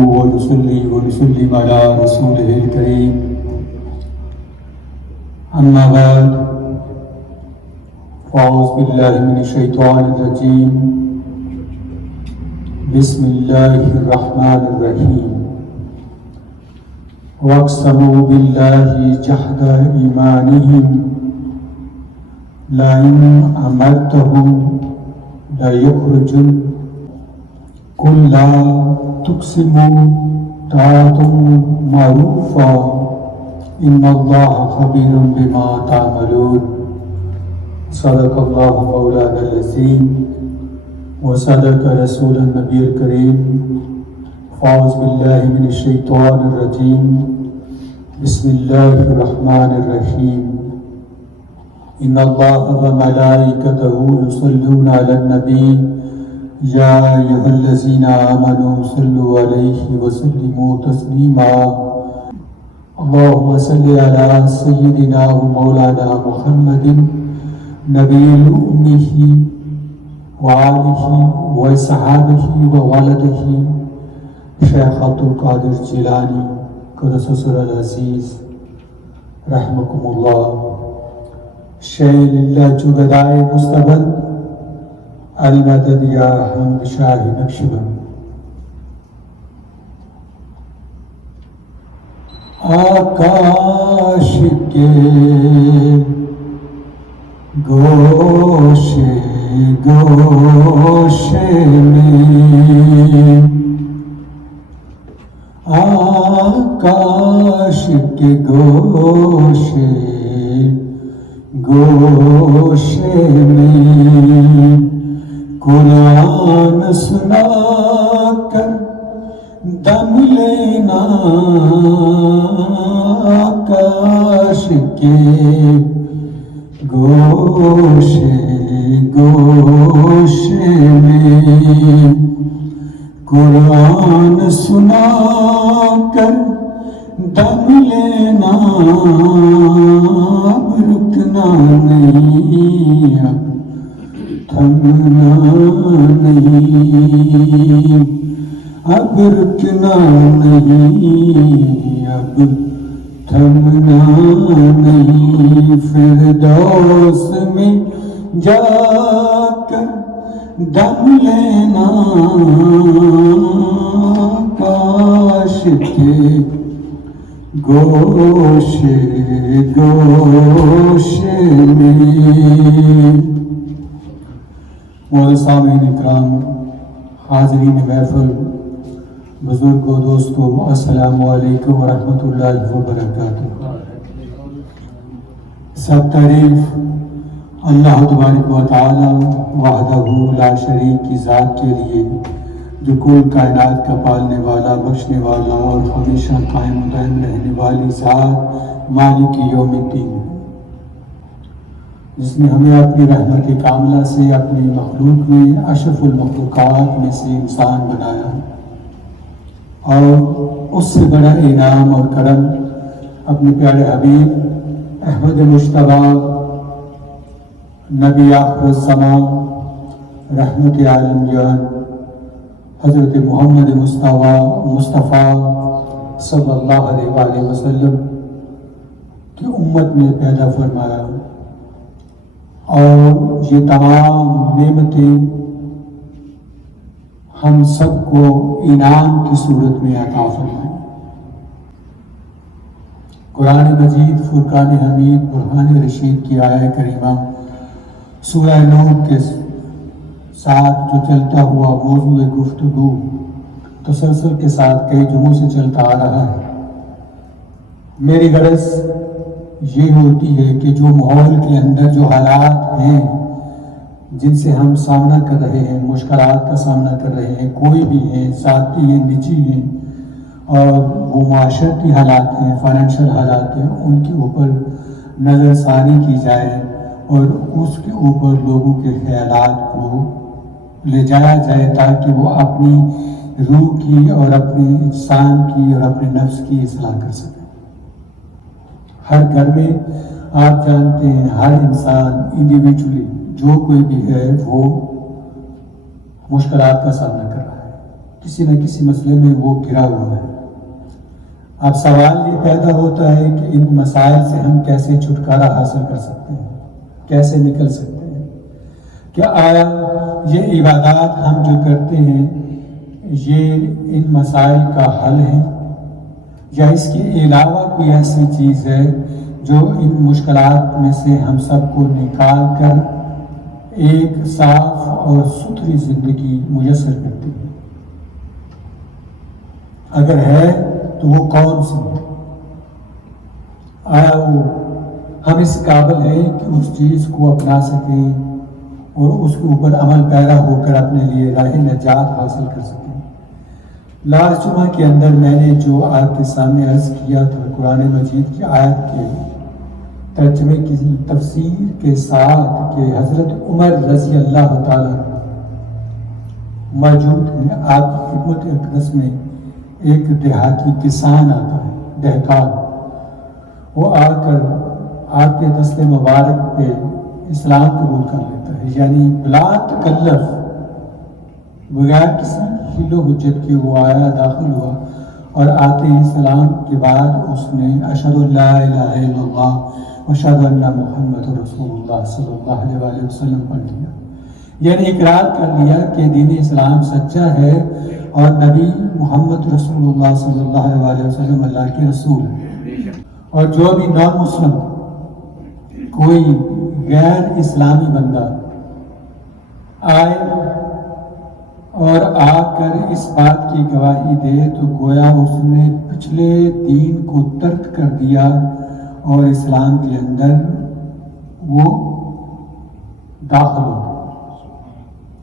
ونصلي ونسلم على رسوله الكريم أما بعد فأعوذ بالله من الشيطان الرجيم بسم الله الرحمن الرحيم وأقسموا بالله جحد إيمانهم لئن أمرتهم ليخرجن قل لا تقسموا طاعة معروفة إن الله خبير بما تعملون صدق الله مولانا العظيم وصدق رسول النبي الكريم فأعوذ بالله من الشيطان الرجيم بسم الله الرحمن الرحيم إن الله وملائكته يصلون على النبي يا أيها الذين آمنوا صلوا عليه وسلموا تسليما اللهم صل على سيدنا ومولانا محمد نبي الأمه وآله وصحابه وولده شیخ عبد القادر جیلانی قدس سر العزیز رحمکم اللہ شیل اللہ جودائے مستبد المدد یا حمد شاہ نقشبند آکاش کے گوشے گوشے میں آکاش کے گوشے گوشے میں قرآن سنا کر دم لینا آکاش کے گوشے گوشے میں قرآن سنا کر دم لینا اب رکنا نہیں اب تھمنا نہیں اب رکنا نہیں اب تھمنا نہیں فردوس میں جا کر دم لینا کاش کے گوشے گوشے میں معزز سامعین اکرام حاضرین محفل بزرگوں دوستوں السلام علیکم ورحمۃ اللہ وبرکاتہ سب تعریف اللہ تبارک و تعالی وحدہ لا شریک کی ذات کے لیے جو کل کائنات کا پالنے والا بخشنے والا اور ہمیشہ قائم و دائم رہنے والی ذات مالک یوم الدین جس نے ہمیں اپنی رحمت کاملہ سے اپنی مخلوق میں اشرف المخلوقات میں سے انسان بنایا اور اس سے بڑا انعام اور کرم اپنے پیارے حبیب احمد مجتبیٰ نبی آخر الزمان رحمت عالم جان حضرت محمد مصطفیٰ صلی اللہ علیہ وآلہ وسلم کی امت میں پیدا فرمایا اور یہ تمام نعمتیں ہم سب کو انعام کی صورت میں عطا فرمائیں قرآن مجید فرقان حمید برہان رشید کی آیہ کریمہ سورہ نور کے ساتھ جو چلتا ہوا موضوع گفتگو تسلسل کے ساتھ کئی جمعوں سے چلتا آ رہا ہے میری غرض یہ ہوتی ہے کہ جو ماحول کے اندر جو حالات ہیں جن سے ہم سامنا کر رہے ہیں مشکلات کا سامنا کر رہے ہیں کوئی بھی ہیں ذاتی ہیں نجی ہیں اور وہ معاشرتی حالات ہیں فائنینشیل حالات ہیں ان کے اوپر نظر ثانی کی جائے اور اس کے اوپر لوگوں کے خیالات کو لے جایا جائے تاکہ وہ اپنی روح کی اور اپنے انسان کی اور اپنے نفس کی اصلاح کر سکیں ہر گھر میں آپ جانتے ہیں ہر انسان انڈیویجولی جو کوئی بھی ہے وہ مشکلات کا سامنا کر رہا ہے کسی نہ کسی مسئلے میں وہ گرا ہوا ہے۔ اب سوال یہ پیدا ہوتا ہے کہ ان مسائل سے ہم کیسے چھٹکارا حاصل کر سکتے ہیں، کیسے نکل سکتے ہیں؟ کیا آیا یہ عبادات ہم جو کرتے ہیں یہ ان مسائل کا حل ہے، یا اس کے علاوہ کوئی ایسی چیز ہے جو ان مشکلات میں سے ہم سب کو نکال کر ایک صاف اور ستھری زندگی میسر کرتی ہے؟ اگر ہے تو وہ کون سی ہے؟ آیا وہ ہم اس قابل ہیں کہ اس چیز کو اپنا سکیں اور اس کے اوپر عمل پیرا ہو کر اپنے لیے راہ نجات حاصل کر سکیں؟ لاسٹ جمعہ کے اندر میں نے جو آپ کے سامنے عرض کیا تھا، قرآن مجید کی آیت کے ترجمے کی تفسیر کے ساتھ کہ حضرت عمر رضی اللہ تعالیٰ موجود ہیں۔ آپ کی خدمت اقدس میں ایک دیہاتی کسان آتا ہے، دہقان، وہ آ کر آپ کے دست مبارک پہ اسلام قبول کر لیتا ہے، یعنی بلا تکلف، بغیر کسی حل و حجت کے وہ آیا، داخل ہوا، اور آتے ہی اسلام کے بعد اس نے اشہد ان لا الہ الا اللہ واشہد ان محمد رسول اللہ صلی اللہ علیہ وآلہ وسلم پڑھ لیا، یعنی اقرار کر لیا کہ دین اسلام سچا ہے اور نبی محمد رسول اللہ صلی اللہ علیہ وآلہ وسلم اللہ کے رسول ہے۔ اور جو بھی نان مسلم کوئی غیر اسلامی بندہ آئے اور آ کر اس بات کی گواہی دے تو گویا اس نے پچھلے دین کو ترک کر دیا اور اسلام کے اندر وہ داخل ہو گیا،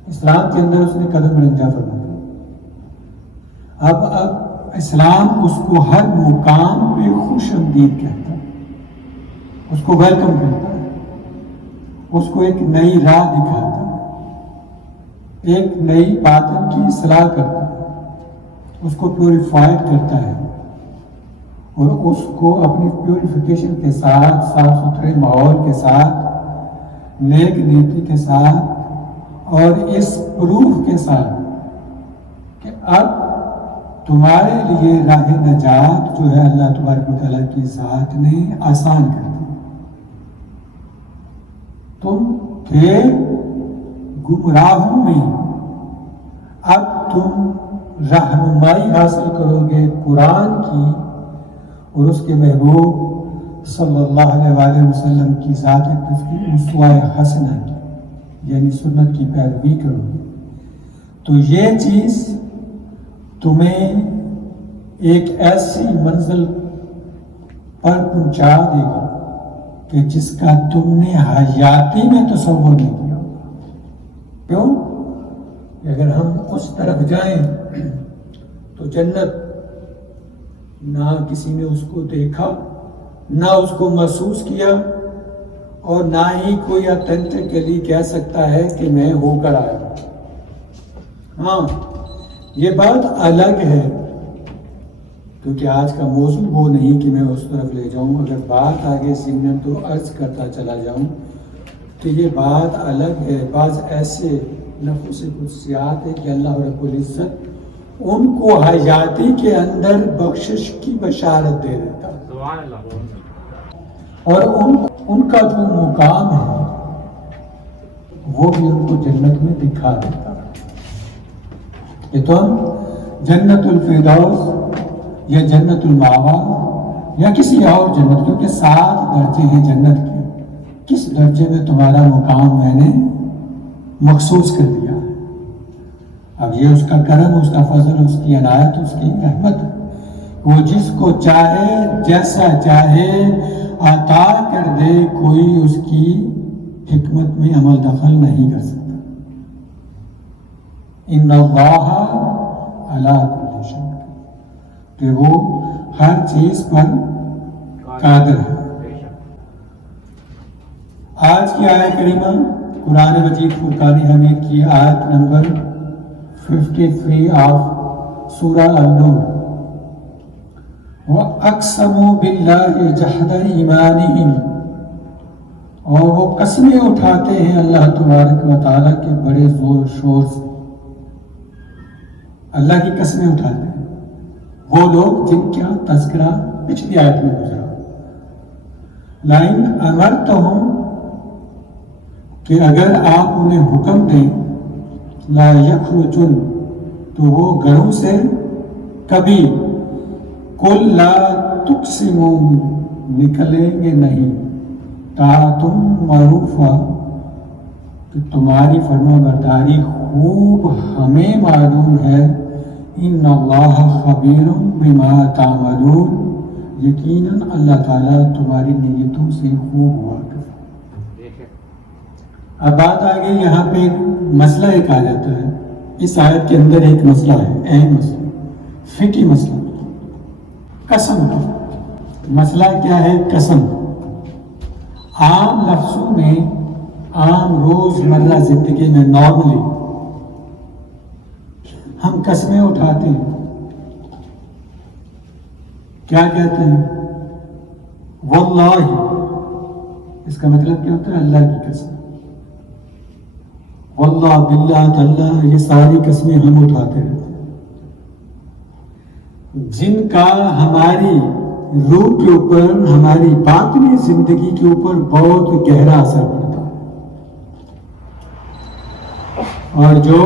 اسلام کے اندر اس نے قدم رنجا فرما دیا۔ اب اسلام اس کو ہر مقام پہ خوش آمدید کہتا ہے، اس کو ویلکم کرتا ہے، اس کو ایک نئی راہ دکھاتا ہے، ایک نئی باطن کی اصلاح کرتا ہے، اس کو پیوریفائڈ کرتا ہے، اور اس کو اپنی پیوریفیکیشن کے ساتھ، صاف ستھرے ماحول کے ساتھ، نیک نیتی کے ساتھ، اور اس پروف کے ساتھ کہ اب تمہارے لیے راہ نجات جو ہے اللہ تبارک و تعالیٰ کی ذات نے آسان کر دی۔ تم تھے گمراہوں میں، اب تم رہنمائی حاصل کرو گے قرآن کی اور اس کے محبوب صلی اللہ علیہ وآلہ وسلم کی ذات اسوہ حسنہ کی، یعنی سنت کی پیروی کرو گے، تو یہ چیز تمہیں ایک ایسی منزل پر پہنچا دے گی کہ جس کا تم نے حیاتی میں تصور نہیں کیا۔ کیوں؟ کہ اگر ہم اس طرف جائیں تو جنت نہ کسی نے اس کو دیکھا، نہ اس کو محسوس کیا، اور نہ ہی کوئی اتھینٹکلی کہہ سکتا ہے کہ میں ہو کر آیا۔ ہاں، یہ بات الگ ہے کیونکہ آج کا موضوع وہ نہیں کہ میں اس طرف لے جاؤں، اگر بات آگے سیکھنے تو عرض کرتا چلا جاؤں تو یہ بات الگ ہے۔ بعض ایسے نفوس قدسیات ہے کہ اللہ رب العزت ان کو حیاتی کے اندر بخشش کی بشارت دے دیتا ہے، اور ان کا جو مقام ہے وہ بھی ان کو جنت میں دکھا دیتا ہے کہ تم جنت الفردوس یا جنت المأوا یا کسی اور جنت، کیونکہ 7 درجے ہیں جنت کے، کس درجے میں تمہارا مقام میں نے مخصوص کر دیا ہے۔ اب یہ اس کا کرم، اس کا فضل، اس کی عنایت، اس کی رحمت، وہ جس کو چاہے جیسا چاہے عطا کر دے، کوئی اس کی حکمت میں عمل دخل نہیں کر سکتا۔ ان اللہ علی کل شیء، کہ وہ ہر چیز پر قادر ہے۔ آج کی آیت کریمہ قرآن مجید فرقان حمید کی آیت نمبر 53 آف سورہ النور، وَأَقْسَمُوا بِاللَّهِ جَحْدَ إِيمَانِهِمْ، اور وہ قسمیں اٹھاتے ہیں اللہ تبارک و تعالیٰ کے بڑے زور و شور سے، اللہ کی قسمیں اٹھاتے ہیں وہ لوگ جن کا تذکرہ پچھلی آیت میں گزرا. لائن امرتہم کہ اگر آپ انہیں حکم دیں لا یخرجن تو وہ گھروں سے کبھی قل لا تقسموا نکلیں گے نہیں طاعتم معروفہ کہ تمہاری فرما برداری خوب ہمیں معلوم ہے ان اللہ خبیر بما تعملون یقیناً اللہ تعالیٰ تمہاری نیتوں سے خوب واقف. اب بات آگے یہاں پہ مسئلہ ایک آ جاتا ہے. اس آیت کے اندر ایک مسئلہ ہے, اہم مسئلہ, فقہی مسئلہ, قسم کا مسئلہ. کیا ہے قسم؟ عام لفظوں میں عام روز مرہ زندگی میں نارملی ہم قسمیں اٹھاتے ہیں. کیا کہتے ہیں؟ واللہ. اس کا مطلب کیا ہوتا ہے؟ اللہ کی قسم. واللہ باللہ تاللہ یہ ساری قسمیں ہم اٹھاتے رہتے ہیں جن کا ہماری روح کے اوپر ہماری باطنی زندگی کے اوپر بہت گہرا اثر پڑتا ہے اور جو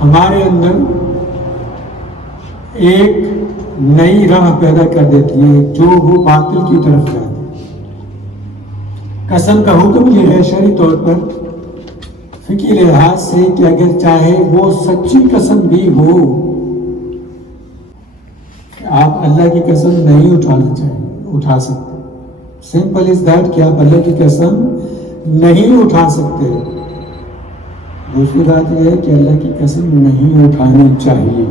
ہمارے اندر ایک نئی راہ پیدا کر دیتی ہے جو وہ باطل کی طرف جاتی ہے. قسم کا حکم یہ ہے شرعی طور پر فقہی لحاظ سے کہ اگر چاہے وہ سچی قسم بھی ہو کہ آپ اللہ کی قسم نہیں اٹھا سکتے. سمپل از دیٹ کہ آپ اللہ کی قسم نہیں اٹھا سکتے. دوسری بات یہ ہے کہ اللہ کی قسم نہیں اٹھانی چاہیے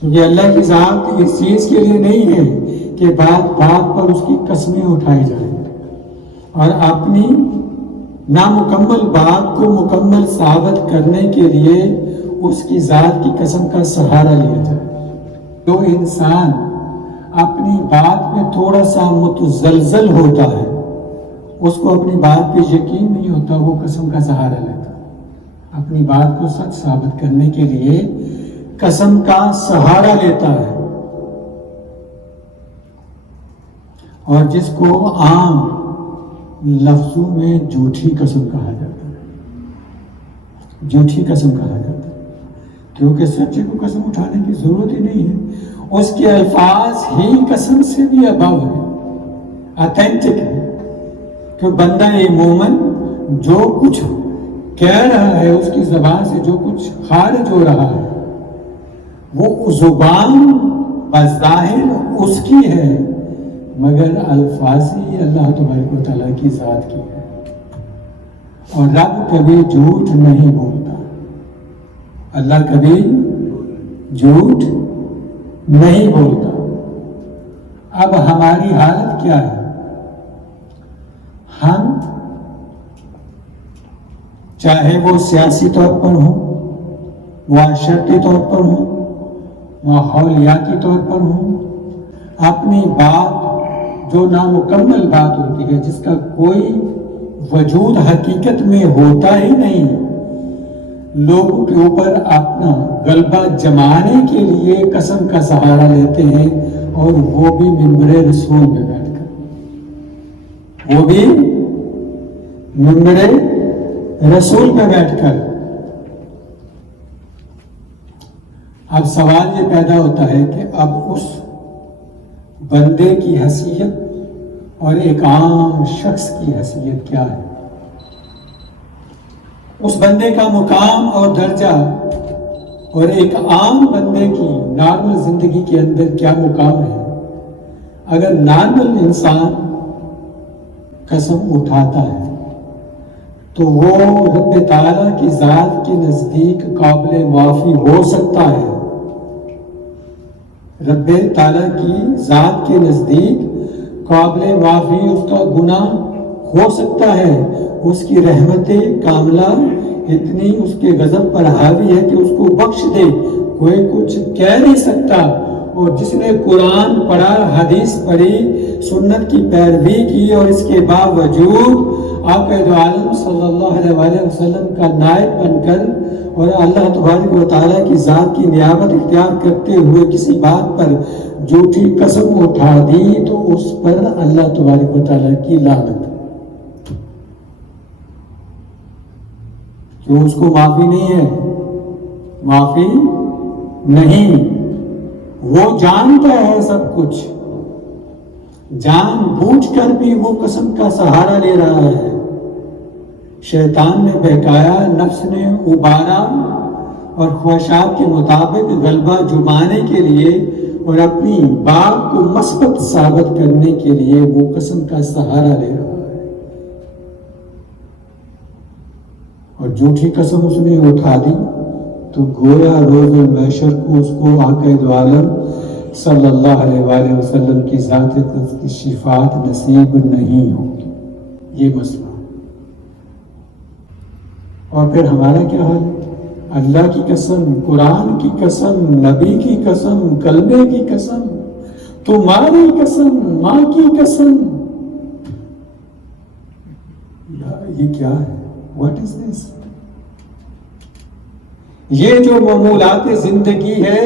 کیونکہ اللہ کی ذات اس چیز کے لیے نہیں ہے کہ بات بات پر اس کی قسمیں اٹھائی جائیں اور اپنی نامکمل بات کو مکمل ثابت کرنے کے لیے اس کی ذات کی قسم کا سہارا لیا جائے. جو انسان اپنی بات میں تھوڑا سا متزلزل ہوتا ہے اس کو اپنی بات پہ یقین نہیں ہوتا وہ قسم کا سہارا لیتا ہے. اپنی بات کو سچ ثابت کرنے کے لیے قسم کا سہارا لیتا ہے اور جس کو عام لفظوں میں جھوٹی قسم کہا جاتا ہے. جھوٹی قسم کہا جاتا ہے کیونکہ سچے کو قسم اٹھانے کی ضرورت ہی نہیں ہے. اس کے الفاظ ہی قسم سے بھی ابو ہے, اتھینٹک ہے. کہ بندہ مومن جو کچھ کہہ رہا ہے اس کی زبان سے جو کچھ خارج ہو رہا ہے وہ زبان بظاہر اس کی ہے مگر الفاظی اللہ تبارک و تعالیٰ کی ذات کی ہے. اور رب کبھی جھوٹ نہیں بولتا. اللہ کبھی جھوٹ نہیں بولتا. اب ہماری حالت کیا ہے؟ ہم چاہے وہ سیاسی طور پر ہوں, معاشرتی طور پر ہوں, ماحولیاتی طور پر ہوں, اپنی بات جو نامکمل بات ہوتی ہے جس کا کوئی وجود حقیقت میں ہوتا ہی نہیں, لوگوں کے اوپر اپنا غلبہ جمانے کے لیے قسم کا سہارا لیتے ہیں اور وہ بھی منبر رسول میں بیٹھ کر, وہ بھی منبر رسول میں بیٹھ کر. اب سوال یہ پیدا ہوتا ہے کہ اب اس بندے کی حیثیت اور ایک عام شخص کی حیثیت کیا ہے؟ اس بندے کا مقام اور درجہ اور ایک عام بندے کی نارمل زندگی کے اندر کیا مقام ہے؟ اگر نارمل انسان قسم اٹھاتا ہے تو وہ رب تعالیٰ کی ذات کے نزدیک قابل معافی ہو سکتا ہے. رب تعالیٰ کی ذات کے نزدیک قابل معافی اس کا گناہ ہو سکتا ہے. اس کی رحمت کاملہ اتنی اس کے غضب پر حاوی ہے کہ اس کو بخش دے, کوئی کچھ کہہ نہیں سکتا. اور جس نے قرآن پڑھا, حدیث پڑھی, سنت کی پیروی کی اور اس کے باوجود آقا دو عالم صلی اللہ علیہ وآلہ وسلم کا نائب بن کر اور اللہ تبارک و تعالیٰ کی ذات کی نیابت اختیار کرتے ہوئے کسی بات پر جھوٹی قسم اٹھا دی تو اس پر اللہ تبارک و تعالیٰ کی لعنت، کہ اس کو معافی نہیں ہے، معافی نہیں، وہ جانتا ہے سب کچھ، جان بوجھ کر بھی وہ قسم کا سہارا لے رہا ہے۔ شیطان نے بہکایا، نفس نے ابارا اور خواہشات کے مطابق غلبہ جمانے کے لیے اور اپنی بات کو مثبت ثابت کرنے کے لیے وہ قسم کا سہارا لے رہا ہے، اور جھوٹی قسم اس نے اٹھا دی تو گویا روز المحشر کو اس کو آقا دو عالم صلی اللہ علیہ وآلہ وسلم کی ذات کی شفاعت نصیب نہیں ہوگی۔ یہ مسئلہ، اور پھر ہمارا کیا حال ہے؟ اللہ کی قسم، قرآن کی قسم، نبی کی قسم، کلمے کی قسم، تمہاری قسم، ماں کی قسم، یہ کیا ہے؟ واٹ از دس؟ یہ جو معمولات زندگی ہے،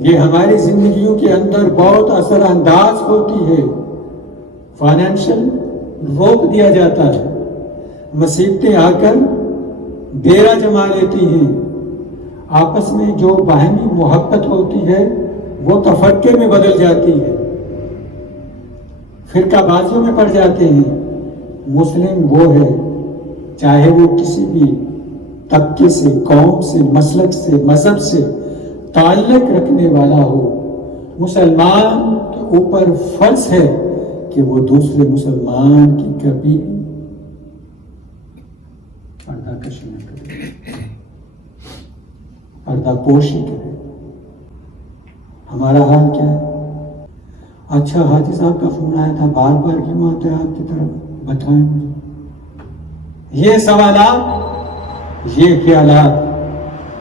یہ ہماری زندگیوں کے اندر بہت اثر انداز ہوتی ہے۔ فائنینشل روک دیا جاتا ہے، مصیبتیں آ کر ڈیرا جما لیتی ہیں، آپس میں جو باہمی محبت ہوتی ہے وہ تفرقے میں بدل جاتی ہے، فرقہ بازیوں میں پڑ جاتے ہیں۔ مسلم وہ ہے، چاہے وہ کسی بھی طبقے سے، قوم سے، مسلک سے، مذہب سے تعلق رکھنے والا ہو، مسلمان کے اوپر فرض ہے کہ وہ دوسرے مسلمان کی کبھی پردہ کشی نہ کرے، پردہ پوشی کرے۔ ہمارا حال کیا ہے؟ اچھا حاجی صاحب کا فون آیا تھا، بار بار کیوں آتے ہیں آپ کی طرف؟ بتائیں مجھے۔ یہ سوالات، یہ خیالات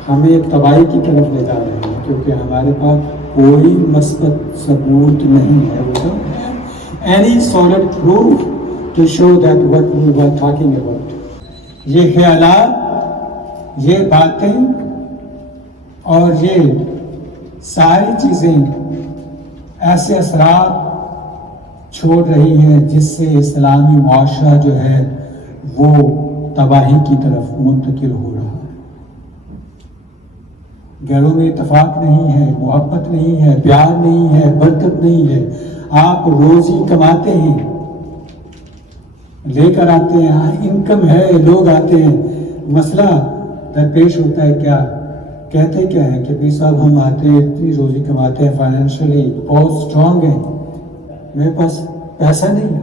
ہمیں تباہی کی طرف لے جا رہے ہیں، کیونکہ ہمارے پاس کوئی مثبت ثبوت نہیں ہے۔ We don't have any solid proof to show that what we were talking about۔ یہ خیالات، یہ باتیں اور یہ ساری چیزیں ایسے اثرات چھوڑ رہی ہیں جس سے اسلامی معاشرہ جو ہے وہ تباہی کی طرف منتقل ہو رہا ہے۔ گھروں میں اتفاق نہیں ہے، محبت نہیں ہے، پیار نہیں ہے، برکت نہیں ہے۔ آپ روزی کماتے ہیں، لے کر آتے ہیں، ہاں انکم ہے، لوگ آتے ہیں، مسئلہ درپیش ہوتا ہے، کیا کہتے کیا ہے کہ بھی صاحب ہم آتے ہیں، اتنی روزی کماتے ہیں، فائنینشلی بہت اسٹرانگ ہیں، میرے پاس پیسہ نہیں ہے۔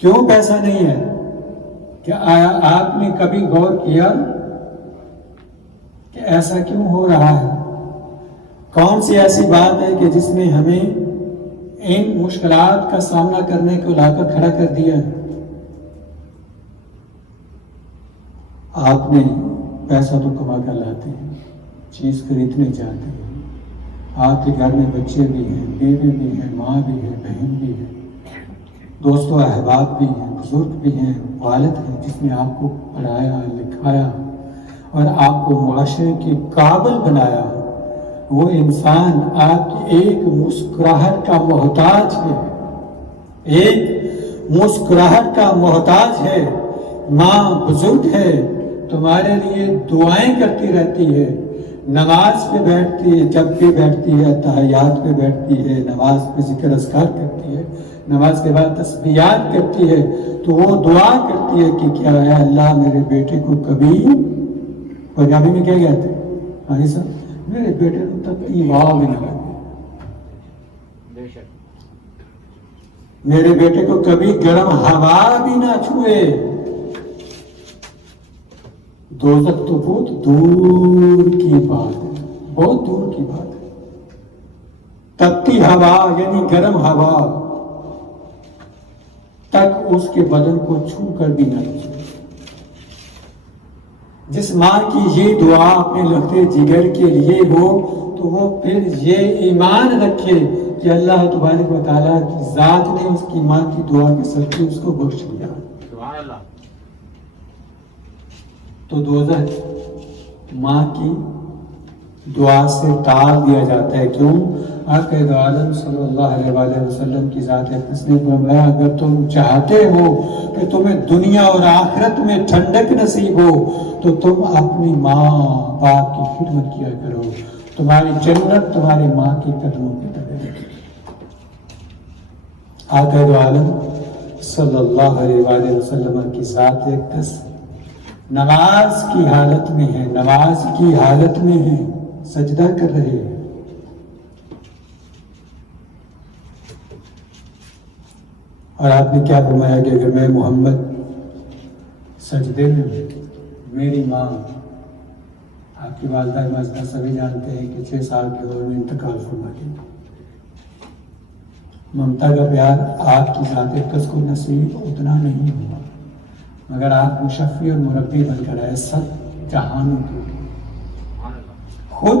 کیوں پیسہ نہیں ہے؟ کہ آیا آپ نے کبھی غور کیا کہ ایسا کیوں ہو رہا ہے؟ کون سی ایسی بات ہے کہ جس نے ہمیں ان مشکلات کا سامنا کرنے کو لا کر کھڑا کر دیا ہے؟ آپ نے پیسہ تو کما کر لاتے ہیں، چیز خریدنے جاتے ہیں، آپ کے گھر میں بچے بھی ہیں، بیوی بھی ہیں، ماں بھی ہے، بہن بھی ہے، دوست و احباب بھی ہیں، بزرگ بھی ہیں، والد ہیں جس نے آپ کو پڑھایا، لکھایا اور آپ کو معاشرے کے قابل بنایا۔ وہ انسان آپ کی ایک مسکراہٹ کا محتاج ہے، ایک مسکراہٹ کا محتاج ہے۔ ماں بزرگ ہے، تمہارے لیے دعائیں کرتی رہتی ہے، نماز پہ بیٹھتی ہے، جب بھی بیٹھتی ہے تحیات پہ بیٹھتی ہے، نماز پہ ذکر اذکار کرتی ہے، نماز کے بعد تسبیحات کرتی ہے، تو وہ دعا کرتی ہے کہ کیا ہے اللہ میرے بیٹے کو کبھی، پنجابی میں کیا کہتے ہیں ہاں جی صاحب، میرے بیٹے کو تک ایمان بھی نہ لگے، میرے بیٹے کو کبھی گرم ہوا بھی نہ چھوئے۔ دوزخ تو بہت دور کی بات ہے، بہت دور کی بات ہے۔ تپتی ہوا یعنی گرم ہوا تک اس کے بدن کو چھو کر بھی نہ چھوئے۔ جس ماں کی یہ دعا اپنے لگتے جگر کے لیے ہو تو وہ پھر یہ ایمان رکھے کہ اللہ تبارک و تعالیٰ کی ذات نے اس کی ماں کی دعا کے صدقے اس کو بخش دیا. تو دوزخ ماں کی دعا سے ٹال دیا جاتا ہے. کیوں؟ آقا دو عالم صلی اللہ علیہ وآلہ وسلم کی ذات اقدس نے فرمایا اگر تم چاہتے ہو کہ تمہیں دنیا اور آخرت میں ٹھنڈک نصیب ہو تو تم اپنی ماں باپ کی خدمت کیا کرو. تمہاری جنت تمہاری ماں کی قدموں کی طرح ہے. آقا دو عالم صلی اللہ علیہ وآلہ وسلم کی ذات اقدس نماز کی حالت میں ہے، نماز کی حالت میں ہے، سجدہ کر رہے ہیں. اور آپ نے کیا فرمایا کہ اگر میں محمد سجدے میں میری ماں، آپ کی والدہ ماجدہ سبھی جانتے ہیں کہ 6 سال کی عمر میں انتقال فرما گئی. ممتا کا پیار آپ کی ذات اقدس کو نصیب اتنا نہیں ہوا مگر آپ مشفی اور مربی بن کر آئے سب جہانوں کے لیے. خود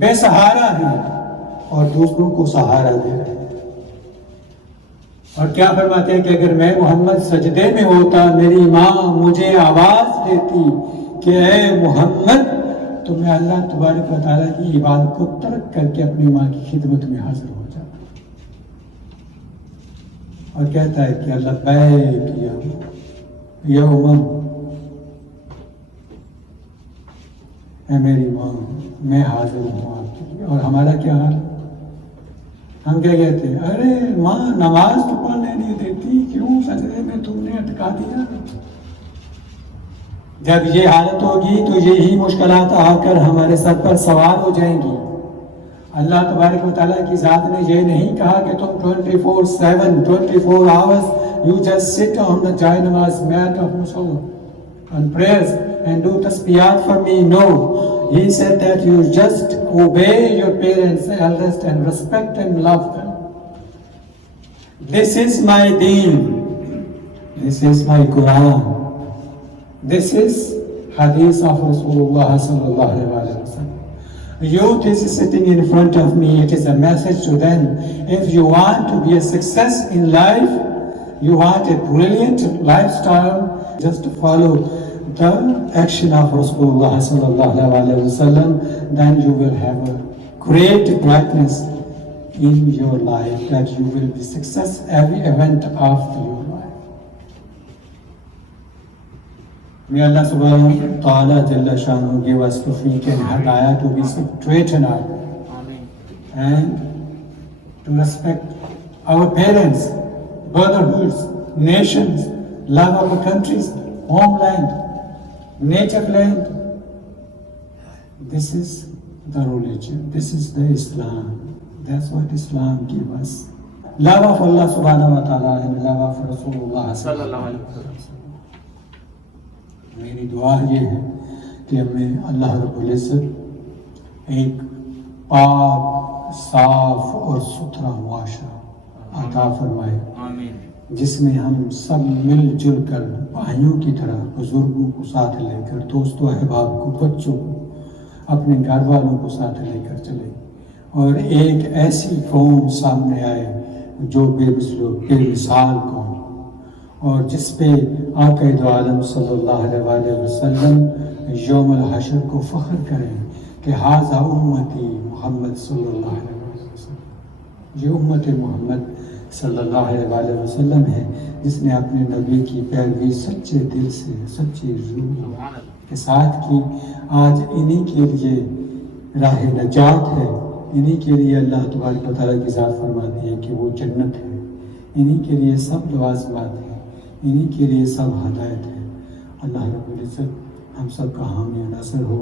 بے سہارا ہیں اور دوسروں کو سہارا دے رہے ہیں. اور کیا فرماتے ہیں کہ اگر میں محمد سجدے میں ہوتا میری ماں مجھے آواز دیتی کہ اے محمد تو میں اللہ تبارک و تعالیٰ کی عبادت کو ترک کر کے اپنی ماں کی خدمت میں حاضر ہو جاتا. اور کہتا ہے کہ لبیک یا امم، اے میری ماں میں حاضر ہوں آپ کے لیے. اور ہمارا کیا حال؟ ہم کیا کہتے ہیں؟ ارے ماں نماز تو پڑھنے نہیں دیتی، کیوں سجدے میں تم نے اٹکا دیا. جب یہ حالت ہوگی تو یہی مشکلات آ کر ہمارے سر پر سوار ہو جائیں گی. اللہ تبارک و تعالیٰ کی ذات نے یہ نہیں کہا کہ تم 24 hours you just sit on the Jainamaz mat of Musalla and prayers and do tasbiyat for me. No, he said that you just obey your parents, elders and respect and love them. This is my deen. This is my Quran. This is hadith of Rasulullah sallallahu alaihi wasallam. Youth is sitting in front of me. It is a message to them. If you want to be a success in life, you want a brilliant lifestyle, just follow the action of Rasulullah sallallahu alaihi wasallam. Then you will have a great brightness in your life, that you will be success every event of your life. May Allah subhanahu wa ta'ala Jalla Shanu give us tawfiq and hidayah to be straight and out and to respect our parents, brotherhoods, nations, love our countries, homeland, native land. This is the religion. This is the Islam. That's what Islam gives us. Love of Allah subhanahu wa ta'ala and love of Rasulullah sallallahu alaihi wasallam. میری دعا یہ ہے کہ ہمیں اللہ رب العزت ایک پاک صاف اور ستھرا معاشرہ عطا فرمائے جس میں ہم سب مل جل کر بھائیوں کی طرح بزرگوں کو ساتھ لے کر دوستوں احباب کو بچوں کو اپنے گھر والوں کو ساتھ لے کر چلیں اور ایک ایسی قوم سامنے آئے جو بے مثال قوم اور جس پہ آقا دو عالم صلی اللہ علیہ وآلہ وسلم یوم الحشر کو فخر کریں کہ ھذا امتی محمد صلی اللہ علیہ وسلم. یہ امت محمد صلی اللہ علیہ وآلہ وسلم ہے جس نے اپنے نبی کی پیروی سچے دل سے سچی روح کے ساتھ کی. آج انہی کے لیے راہ نجات ہے، انہی کے لیے اللہ تبارک و تعالیٰ کی ذات فرماتی ہے کہ وہ جنت ہے. انہی کے لیے سب لوازمات ہیں، انہی کے لیے سب ہدایت ہے. اللہ رب العزت ہم سب کا حامی و ناصر ہو.